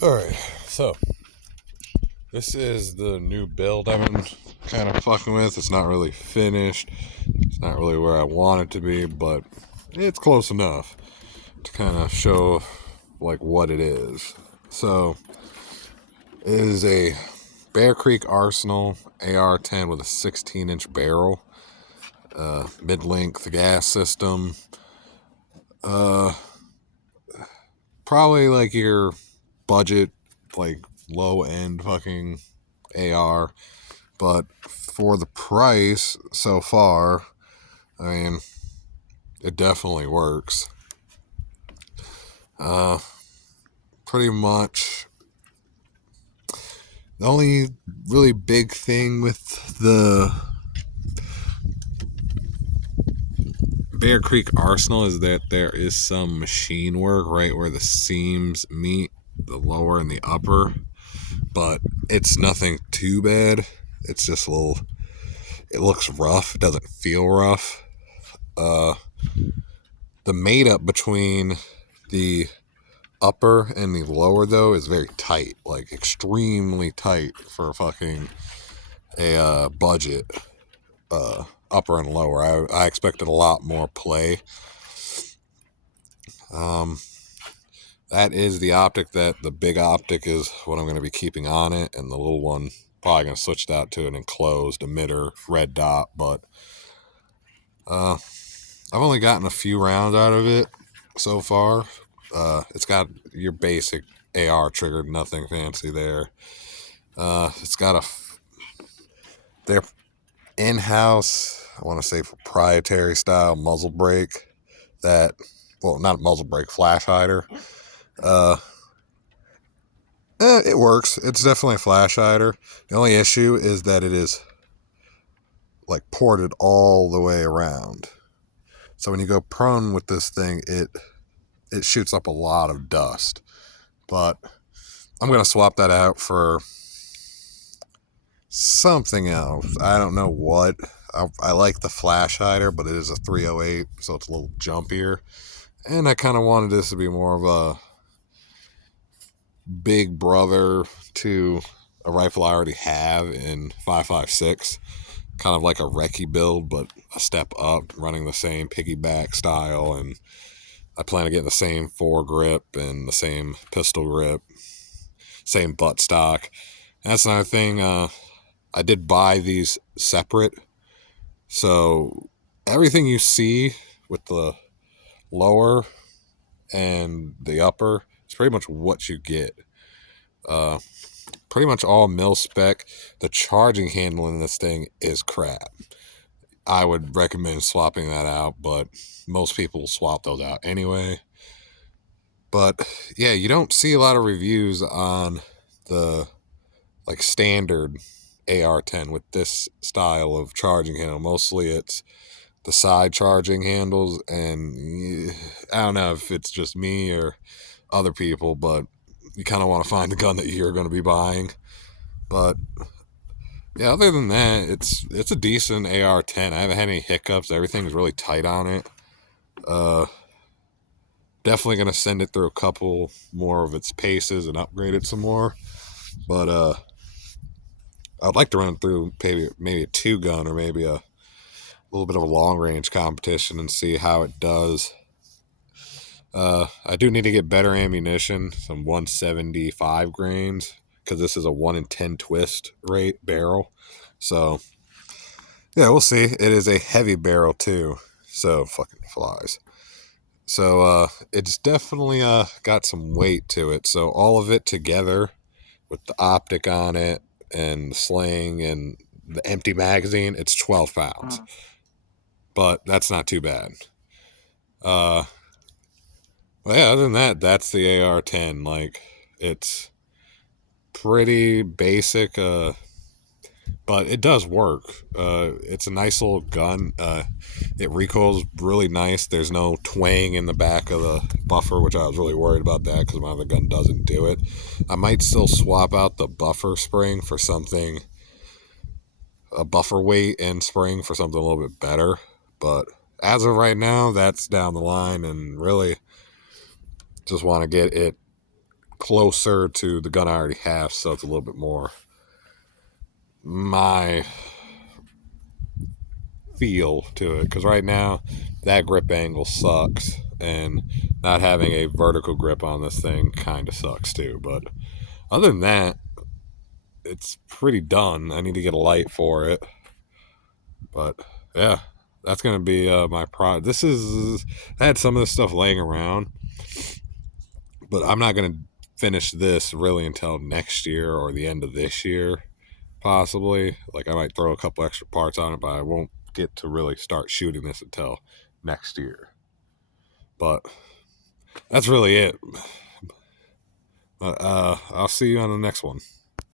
Alright, so this is the new build I've been kind of fucking with. It's not really finished. It's not really where I want it to be, but it's close enough to kind of show like what it is. So it is a Bear Creek Arsenal ar10 with a 16-inch barrel, mid-length gas system. Probably like your budget, like low end fucking AR, but for the price so far, I mean, it definitely works. Pretty much the only really big thing with the Bear Creek Arsenal is that there is some machine work right where the seams meet the lower and the upper, but it's nothing too bad. It's just a little, it looks rough. It doesn't feel rough. The made up between the upper and the lower though is very tight, like extremely tight for fucking a budget upper and lower. I expected a lot more play. That is the optic. That the big optic is what I'm going to be keeping on it, and the little one probably going to switch that to an enclosed emitter red dot. But I've only gotten a few rounds out of it so far. It's got your basic AR trigger, nothing fancy there. It's got their in-house, I want to say proprietary style muzzle brake that, well, not a muzzle brake, flash hider. It works. It's definitely a flash hider. The only issue is that it is like ported all the way around. So when you go prone with this thing, it shoots up a lot of dust. But I'm going to swap that out for something else. I don't know what. I like the flash hider, but it is a 308, so it's a little jumpier. And I kind of wanted this to be more of a big brother to a rifle I already have in 5.56. Kind of like a recce build, but a step up, running the same piggyback style. And I plan to get the same foregrip and the same pistol grip, same butt stock. And that's another thing. I did buy these separate. So everything you see with the lower and the upper is pretty much what you get. Pretty much all mil spec. The charging handle in this thing is crap. I would recommend swapping that out, but most people swap those out anyway. But yeah, you don't see a lot of reviews on the like standard AR10 with this style of charging handle. Mostly it's the side charging handles, and I don't know if it's just me or other people, but you kind of want to find the gun that you're going to be buying. But yeah, other than that, it's a decent AR10. I haven't had any hiccups. Everything's really tight on it. Definitely going to send it through a couple more of its paces and upgrade it some more. But I'd like to run it through maybe a 2-gun or maybe a little bit of a long range competition and see how it does. I do need to get better ammunition, some 175 grains, because this is a 1 in 10 twist rate barrel. So yeah, we'll see. It is a heavy barrel too, so fucking flies. So it's definitely got some weight to it. So all of it together with the optic on it and the sling and the empty magazine, it's 12 pounds. But that's not too bad. Well, yeah, other than that, that's the AR10. Like, it's pretty basic, but it does work. It's a nice little gun. It recoils really nice. There's no twang in the back of the buffer, which I was really worried about that because my other gun doesn't do it. I might still swap out the buffer spring for something, a buffer weight and spring for something a little bit better. But as of right now, that's down the line, and really just want to get it closer to the gun I already have, so it's a little bit more my feel to it. Because right now, that grip angle sucks, and not having a vertical grip on this thing kind of sucks too. But other than that, it's pretty done. I need to get a light for it, but yeah, that's gonna be my product. I had some of this stuff laying around, but I'm not gonna finish this really until next year or the end of this year, possibly. Like I might throw a couple extra parts on it, but I won't get to really start shooting this until next year. But that's really it. I'll see you on the next one.